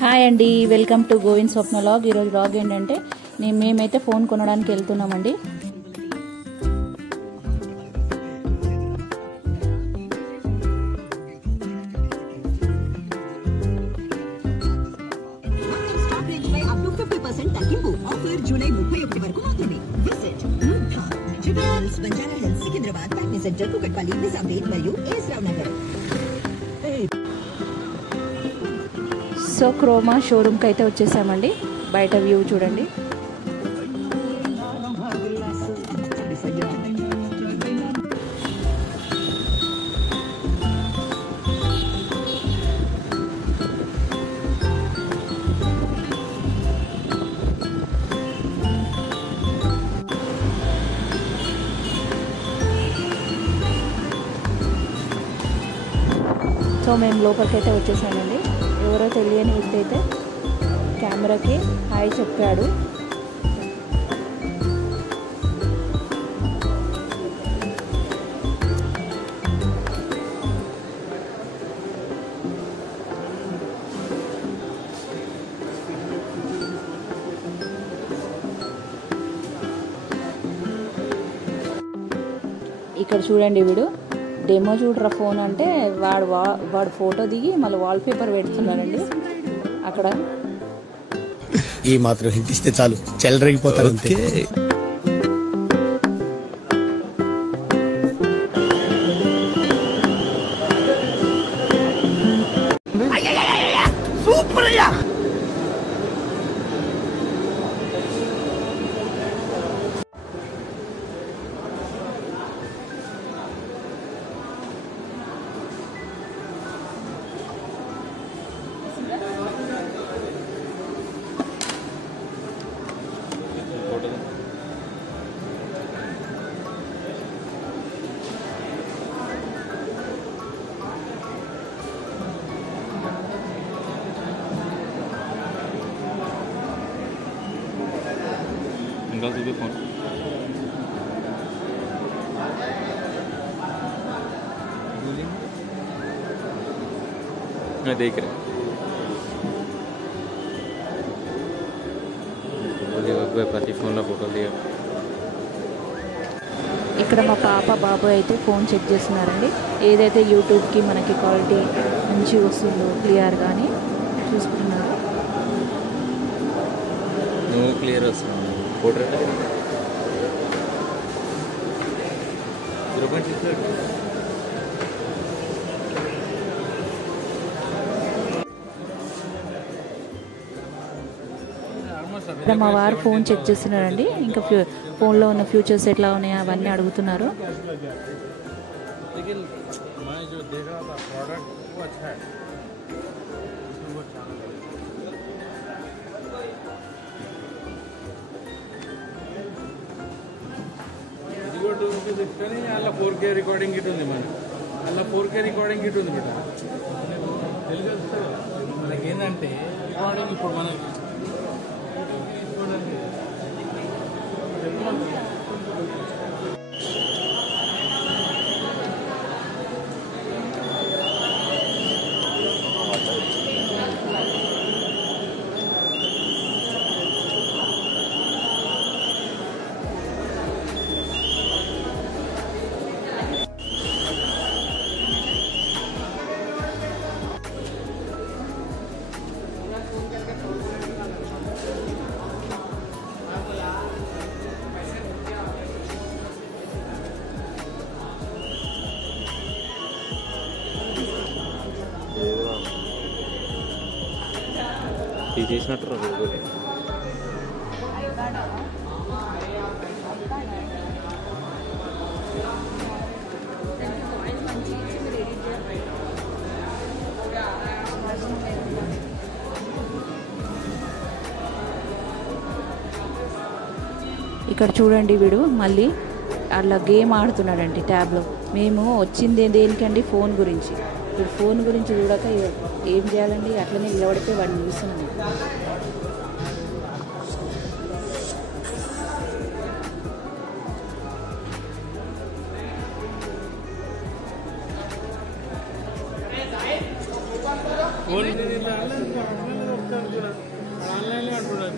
Hi అండి, welcome to Govind Swapna log. ఈరోజు log ఏంటంటే మేమైతే ఫోన్ కొనడానికి వెళ్తున్నామండి. జూలై 31 వరకు మాత్రమే. విజిట్ జువెలర్స్ బంజారా హిల్స్, సికింద్రాబాద్, ప్యాట్నీ సెంటర్, కుకట్పల్లి, నిజామాబాద్ మరియు ఎస్ రావ్ నగర్. సో క్రోమా షోరూమ్కి అయితే వచ్చేసామండి. బయట వ్యూ చూడండి. సో మేము లోపలికైతే వచ్చేసామండి. ఎవరో తెలియని వ్యక్తి అయితే కెమెరాకి హాయ్ చెప్పాడు. ఇక్కడ చూడండి, వీడు డెమో చూడరా ఫోన్ అంటే వాడు ఫోటో దిగి మళ్ళీ వాల్ పేపర్ పెడుతున్నాడండి అక్కడ. ఈ మాత్రం హింట్ ఇస్తే చాలు, చెలరేగిపోతారు అంతే. సూపర్ అయ్యా. फोन देख रहे ప్రతి ఫోన్లో ఫోటో దిగా. ఇక్కడ మా పాప బాబు అయితే ఫోన్ చెక్ చేస్తున్నారండి. ఏదైతే యూట్యూబ్కి మనకి క్వాలిటీ మంచిగా వస్తుందో క్లియర్ కానీ చూసుకుంటున్నారు. నువ్వు క్లియర్ వస్తున్నావు ఫోటో ఇక్కడ మా వారు ఫోన్ చెక్ చేస్తున్నారండి. ఇంకా ఫోన్లో ఉన్న ఫ్యూచర్స్ ఎట్లా ఉన్నాయో అవన్నీ అడుగుతున్నారు. అలా 4K రికార్డింగ్ గిట్ ఉంది, అలా 4K రికార్డింగ్ గిట్ ఉంది బిడ్డ. మనకి ఏంటంటే రికార్డింగ్ ఇప్పుడు మనకి తీసేసినట్టు ఇక్కడ చూడండి, వీడు మళ్ళీ అట్లా గేమ్ ఆడుతున్నాడండి ట్యాబ్లో. మేము వచ్చింది దేనికండి? ఫోన్ గురించి. ఇప్పుడు ఫోన్ గురించి చూడక ఏం చేయాలండి? అట్లనే నిలబడిపోయి వాడిని చూస్తున్నాను. फोन ఆన్లైన్లో అంటున్నాడు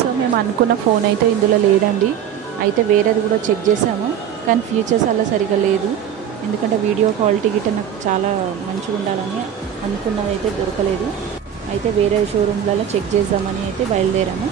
సో మేము అనుకున్న ఫోన్ అయితే ఇందులో లేదండి. అయితే వేరేది కూడా చెక్ చేసాము, కానీ ఫీచర్స్ అలా సరిగా లేదు. ఎందుకంటే వీడియో క్వాలిటీ గిట్ట నాకు చాలా మంచిగా ఉండాలని అనుకున్నది అయితే దొరకలేదు. అయితే వేరే షోరూమ్లలో చెక్ చేద్దామని అయితే బయలుదేరాము.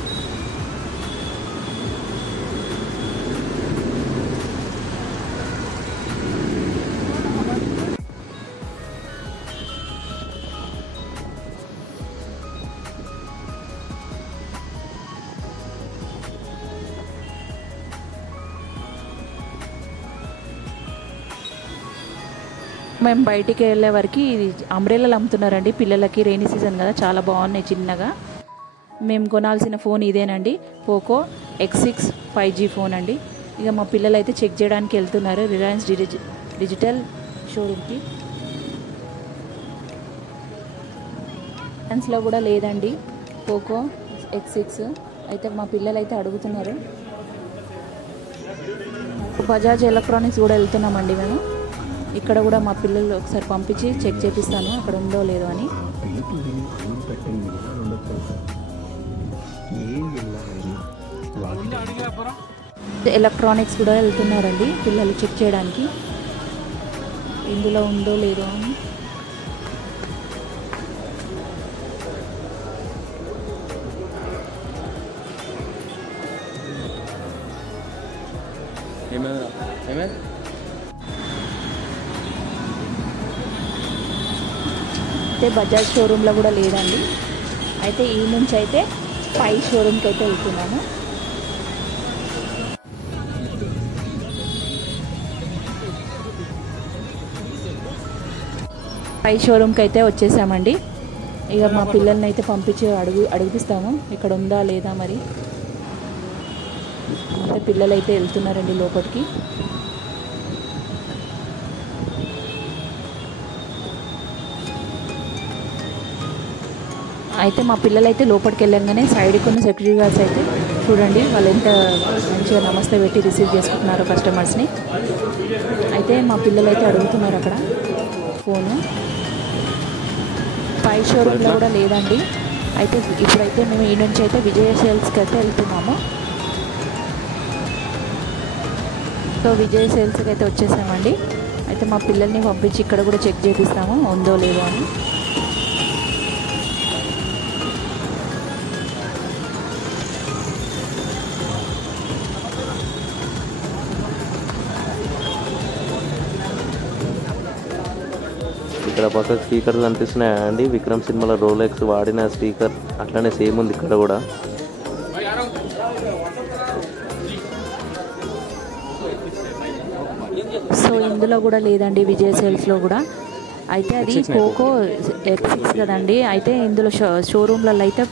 మేము బయటికి వెళ్ళే వరకు ఇది అంబ్రెల్లాలు అమ్ముతున్నారండి పిల్లలకి, రెయినీ సీజన్ కదా, చాలా బాగున్నాయి చిన్నగా. మేము కొనాల్సిన ఫోన్ ఇదేనండి, పోకో X6 5G ఫోన్ అండి. ఇక మా పిల్లలు అయితే చెక్ చేయడానికి వెళ్తున్నారు రిలయన్స్ డిజిటల్ షోరూమ్కి. రిలయన్స్లో కూడా లేదండి పోకో X6. అయితే మా పిల్లలు అయితే అడుగుతున్నారు. బజాజ్ ఎలక్ట్రానిక్స్ కూడా వెళ్తున్నామండి మేము. ఇక్కడ కూడా మా పిల్లలు ఒకసారి పంపించి చెక్ చేపిస్తాను అక్కడ ఉందో లేదో అని. ఎలక్ట్రానిక్స్ కూడా వెళ్తున్నారండి పిల్లలు చెక్ చేయడానికి ఇందులో ఉందో లేదో అని. అయితే బజాజ్ షోరూంలో కూడా లేదండి. అయితే ఈ నుంచి అయితే పై షోరూమ్కి అయితే వెళ్తున్నాము. పై షోరూమ్కి అయితే వచ్చేసామండి. ఇక మా పిల్లల్ని అయితే పంపించి అడిగిపిస్తాము ఇక్కడ ఉందా లేదా మరి. అంటే పిల్లలు అయితే వెళ్తున్నారండి లోపలికి. అయితే మా పిల్లలు అయితే లోపలికి వెళ్ళంగానే సైడ్కి ఉన్న సెక్యూరిటీ గార్డ్స్ అయితే చూడండి వాళ్ళు ఎంత మంచిగా నమస్తే పెట్టి రిసీవ్ చేసుకుంటున్నారు కస్టమర్స్ని. అయితే మా పిల్లలు అయితే అడుగుతున్నారు అక్కడ ఫోను. పై షోరూమ్లో కూడా లేదండి. అయితే ఇప్పుడైతే మేము ఈ నుంచి అయితే విజయ సేల్స్కి అయితే వెళ్తున్నాము. సో విజయ సేల్స్కి అయితే వచ్చేసామండి. అయితే మా పిల్లల్ని పంపించి ఇక్కడ కూడా చెక్ చేపిస్తాము ఉందో లేదో అని. ఇక్కడ పక్క స్పీకర్లు కనిపిస్తున్నాయా అండి, విక్రమ్ సినిమాలో రోలెక్స్ వాడిన స్పీకర్ అట్లనే సేమ్ ఉంది ఇక్కడ కూడా. సో ఇందులో కూడా లేదండి విజయ్ సేల్స్లో కూడా. అయితే అది పోకో X6 కదండి. అయితే ఇందులో షోరూమ్లలో అయితే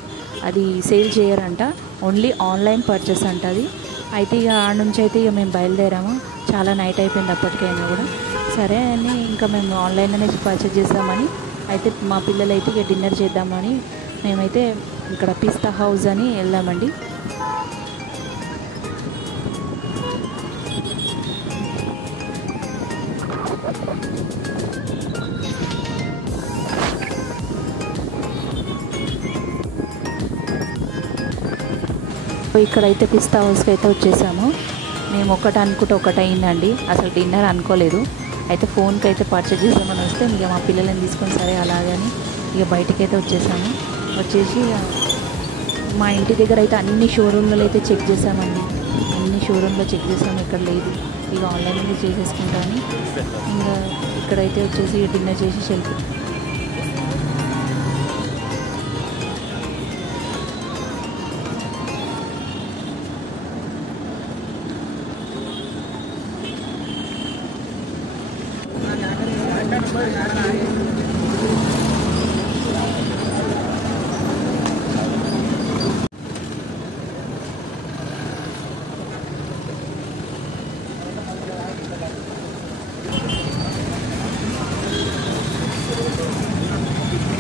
అది సేల్ చేయరంట, ఓన్లీ ఆన్లైన్ పర్చేస్ అంట అది. అయితే ఇక ఆడ నుంచి అయితే ఇక మేము బయలుదేరాము. చాలా నైట్ అయిపోయింది అప్పటికైనా కూడా. సరే అని ఇంకా మేము ఆన్లైన్లోనే పర్చేస్ చేద్దామని అయితే మా పిల్లలు అయితే ఇక డిన్నర్ చేద్దామని మేమైతే ఇక్కడ పిస్తా హౌస్ అని వెళ్ళామండి. ఇక్కడైతే పిస్తా హౌస్కి అయితే వచ్చేసాము. మేము ఒకటి అనుకుంటే ఒకటి అయిందండి, అసలు డిన్నర్ అనుకోలేదు. అయితే ఫోన్కి అయితే పర్చేజ్ చేద్దామని వస్తే ఇక మా పిల్లలని తీసుకొని సరే అలాగని ఇక బయటికి అయితే వచ్చేసాము. వచ్చేసి మా ఇంటి దగ్గర అయితే అన్ని షోరూమ్లలో అయితే చెక్ చేసామండి. అన్ని షోరూంలో చెక్ చేసాము, ఇక్కడ లేదు. ఇక ఆన్లైన్లో చేసేసుకుంటామని ఇంకా ఇక్కడైతే వచ్చేసి డిన్నర్ చేసి వెళ్ళిపోతాం.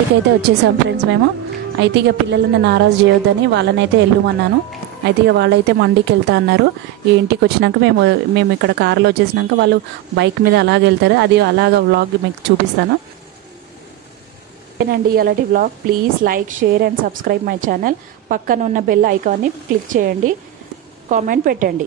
ఇంటికైతే వచ్చేసాం ఫ్రెండ్స్ మేము. అయితే ఇక పిల్లలని నారాజు చేయొద్దని వాళ్ళనైతే వెళ్ళమన్నాను. అయితే ఇక వాళ్ళైతే మండికి వెళ్తా అన్నారు. ఈ ఇంటికి వచ్చినాక మేము ఇక్కడ కారులో వచ్చేసినాక వాళ్ళు బైక్ మీద అలాగ వెళ్తారు. అది అలాగ వ్లాగ్ మీకు చూపిస్తాను. అండి అలాంటి vlog. Please like, share and subscribe my channel. పక్కన ఉన్న బెల్ ఐకాన్ని క్లిక్ చేయండి, కామెంట్ పెట్టండి.